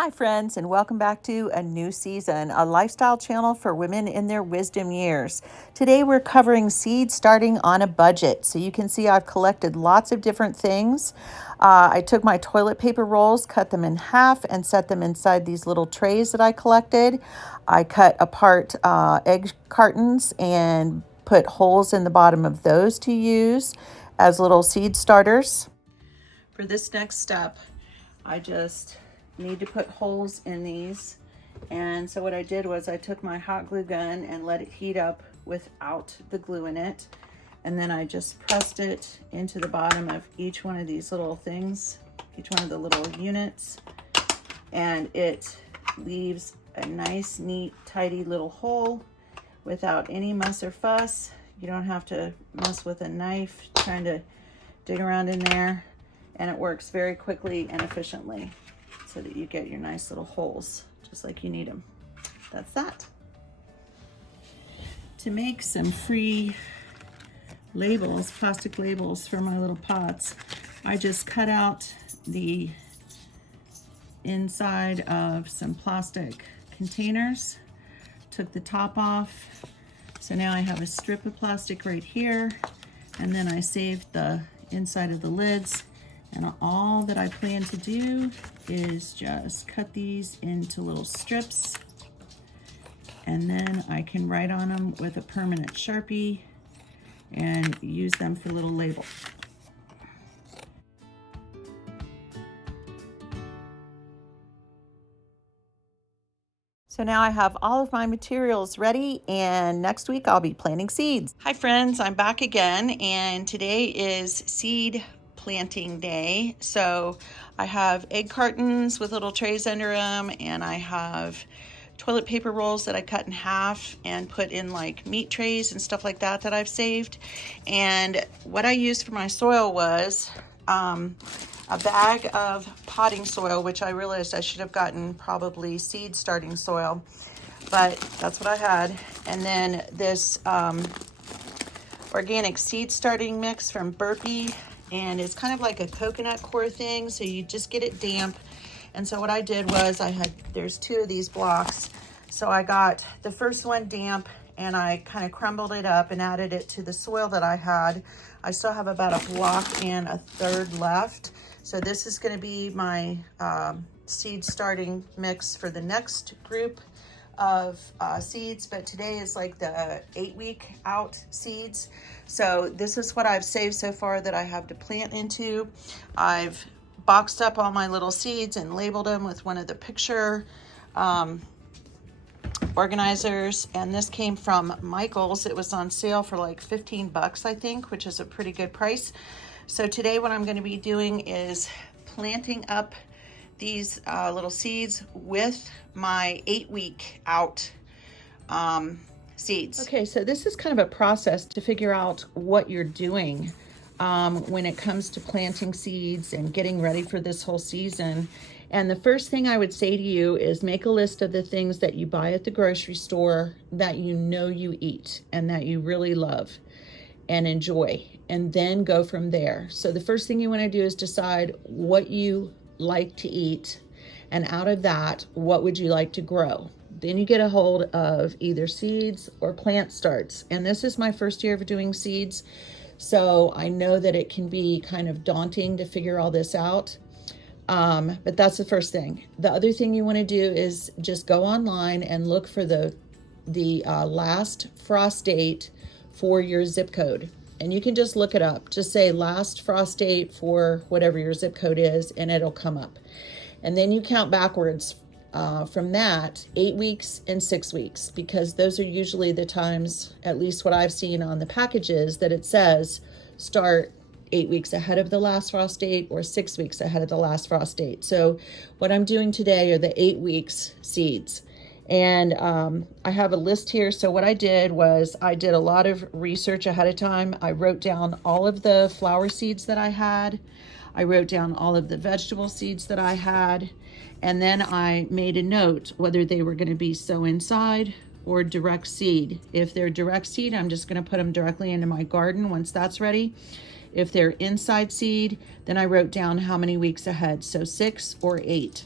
Hi friends, and welcome back to a new season, a lifestyle channel for women in their wisdom years. Today we're covering seeds starting on a budget. So you can see I've collected lots of different things. I took my toilet paper rolls, cut them in half, and set them inside these little trays that I collected. I cut apart egg cartons and put holes in the bottom of those to use as little seed starters. For this next step, I just need to put holes in these, and so what I did was I took my hot glue gun and let it heat up without the glue in it, and then I just pressed it into the bottom of each one of these little things, each one of the little units, and it leaves a nice, neat, tidy little hole without any muss or fuss. You don't have to mess with a knife trying to dig around in there, and it works very quickly and efficiently, so that you get your nice little holes just like you need them. That's that. To make some free labels, plastic labels for my little pots, I just cut out the inside of some plastic containers, took the top off. So now I have a strip of plastic right here, and then I saved the inside of the lids. And all that I plan to do is just cut these into little strips, and then I can write on them with a permanent Sharpie and use them for little labels. So now I have all of my materials ready, and next week I'll be planting seeds. Hi friends, I'm back again, and today is seed planting day. So I have egg cartons with little trays under them, and I have toilet paper rolls that I cut in half and put in like meat trays and stuff like that that I've saved. And what I used for my soil was a bag of potting soil, which I realized I should have gotten probably seed starting soil, but that's what I had. And then this organic seed starting mix from Burpee, and it's kind of like a coconut core thing, so you just get it damp. And so what I did was there's two of these blocks, so I got the first one damp and I kind of crumbled it up and added it to the soil that I had. I still have about a block and a third left, so this is going to be my seed starting mix for the next group of seeds, but today is like the 8-week out seeds. So this is what I've saved so far that I have to plant into. I've boxed up all my little seeds and labeled them with one of the picture organizers, and this came from Michael's. It was on sale for like 15 bucks, I think, which is a pretty good price. So today what I'm going to be doing is planting up these little seeds with my 8-week out seeds. Okay, so this is kind of a process to figure out what you're doing when it comes to planting seeds and getting ready for this whole season. And the first thing I would say to you is make a list of the things that you buy at the grocery store that you know you eat and that you really love and enjoy, and then go from there. So the first thing you want to do is decide what you like to eat, and out of that, what would you like to grow? Then you get a hold of either seeds or plant starts. And this is my first year of doing seeds, so I know that it can be kind of daunting to figure all this out. But that's the first thing. The other thing you want to do is just go online and look for the last frost date for your zip code. And you can just look it up. Just say last frost date for whatever your zip code is, and it'll come up. And then you count backwards from that, 8 weeks and 6 weeks, because those are usually the times, at least what I've seen on the packages, that it says start 8 weeks ahead of the last frost date or 6 weeks ahead of the last frost date. So what I'm doing today are the 8 weeks seeds. And I have a list here. So what I did was I did a lot of research ahead of time. I wrote down all of the flower seeds that I had. I wrote down all of the vegetable seeds that I had. And then I made a note whether they were going to be sow inside or direct seed. If they're direct seed, I'm just going to put them directly into my garden once that's ready. If they're inside seed, then I wrote down how many weeks ahead, so 6 or 8.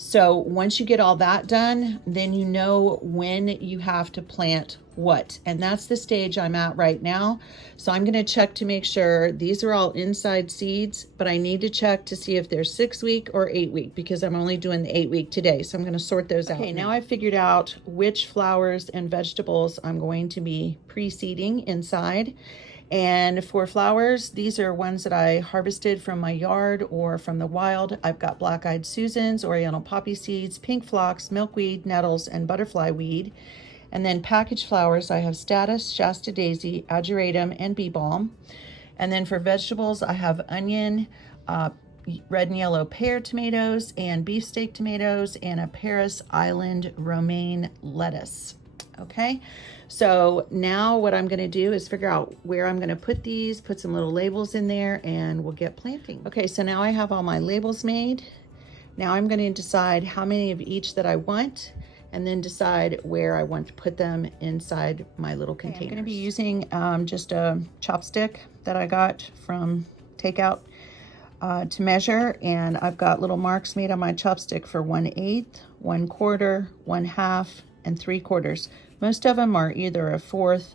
So once you get all that done, then you know when you have to plant what. And that's the stage I'm at right now. So I'm gonna check to make sure these are all inside seeds, but I need to check to see if they're 6-week or 8-week, because I'm only doing the 8-week today. So I'm gonna sort those out. Okay, now I've figured out which flowers and vegetables I'm going to be pre-seeding inside. And for flowers, these are ones that I harvested from my yard or from the wild. I've got black-eyed Susans, oriental poppy seeds, pink phlox, milkweed, nettles, and butterfly weed. And then packaged flowers, I have statice, Shasta daisy, ageratum, and bee balm. And then for vegetables, I have onion, red and yellow pear tomatoes, and beefsteak tomatoes, and a Paris Island romaine lettuce. Okay, so now what I'm going to do is figure out where I'm going to put these, put some little labels in there, and we'll get planting. Okay, so now I have all my labels made. Now I'm going to decide how many of each that I want, and then decide where I want to put them inside my little container. I'm going to be using just a chopstick that I got from takeout to measure, and I've got little marks made on my chopstick for 1/8, 1/4, 1/2, and 3/4. Most of them are either a 1/4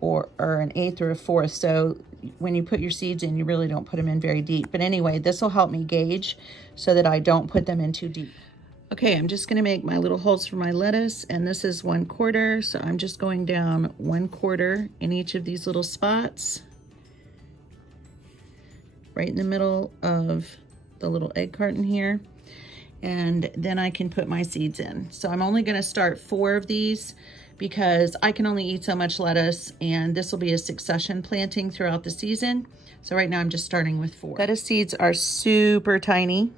or an 1/8 or a 1/4. So when you put your seeds in, you really don't put them in very deep. But anyway, this will help me gauge so that I don't put them in too deep. Okay, I'm just gonna make my little holes for my lettuce, and this is 1/4. So I'm just going down 1/4 in each of these little spots, right in the middle of the little egg carton here. And then I can put my seeds in. So I'm only gonna start 4 of these because I can only eat so much lettuce, and this will be a succession planting throughout the season. So right now I'm just starting with 4. Lettuce seeds are super tiny.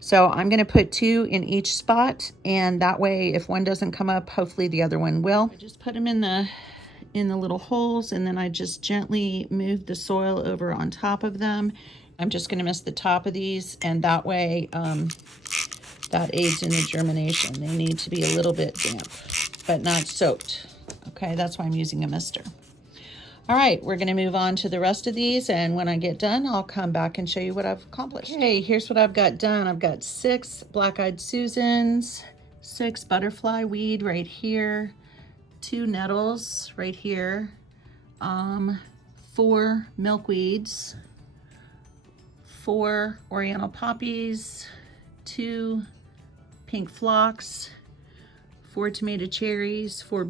So I'm gonna put 2 in each spot, and that way if one doesn't come up, hopefully the other one will. I just put them in the little holes, and then I just gently move the soil over on top of them. I'm just gonna mist the top of these, and that way that aids in the germination. They need to be a little bit damp, but not soaked. Okay, that's why I'm using a mister. All right, we're gonna move on to the rest of these, and when I get done, I'll come back and show you what I've accomplished. Okay, here's what I've got done. I've got 6 black-eyed Susans, 6 butterfly weed right here, 2 nettles right here, 4 milkweeds, 4 oriental poppies, 2 pink phlox, 4 tomato cherries, 4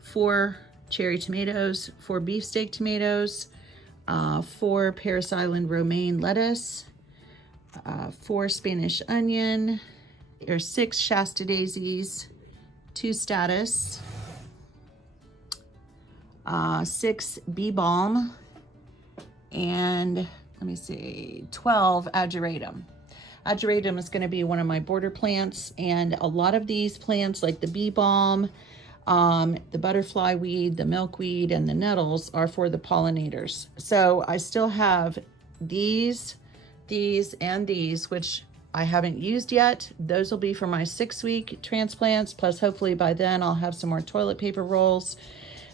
4 cherry tomatoes, 4 beefsteak tomatoes, 4 Paris Island romaine lettuce, 4 Spanish onion, or 6 Shasta daisies, 2 statice, 6 bee balm, and let me see, 12 ageratum. Ageratum is going to be one of my border plants, and a lot of these plants, like the bee balm, the butterfly weed, the milkweed, and the nettles, are for the pollinators. So I still have these, and these, which I haven't used yet. Those will be for my 6-week transplants, plus hopefully by then I'll have some more toilet paper rolls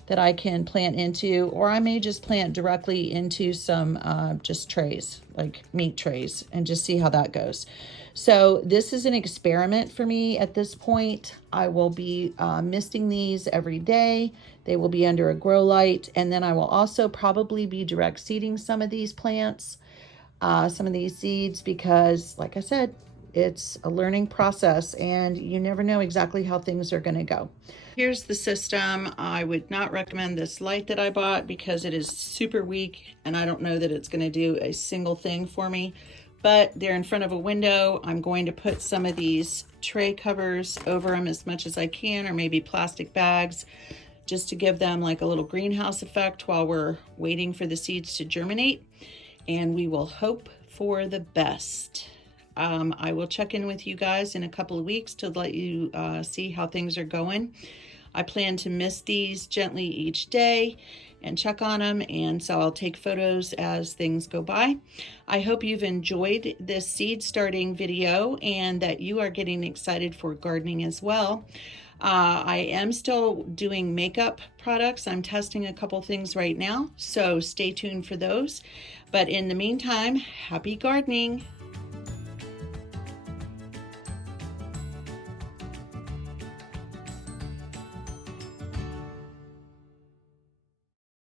that I can plant into, or I may just plant directly into some just trays, like meat trays, and just see how that goes. So this is an experiment for me at this point. I will be misting these every day. They will be under a grow light, and then I will also probably be direct seeding some of these plants, some of these seeds, because like I said, it's a learning process and you never know exactly how things are going to go. Here's the system. I would not recommend this light that I bought because it is super weak and I don't know that it's going to do a single thing for me, but they're in front of a window. I'm going to put some of these tray covers over them as much as I can, or maybe plastic bags, just to give them like a little greenhouse effect while we're waiting for the seeds to germinate, and we will hope for the best. I will check in with you guys in a couple of weeks to let you see how things are going. I plan to mist these gently each day and check on them, and so I'll take photos as things go by. I hope you've enjoyed this seed starting video and that you are getting excited for gardening as well. I am still doing makeup products. I'm testing a couple things right now, so stay tuned for those. But in the meantime, happy gardening.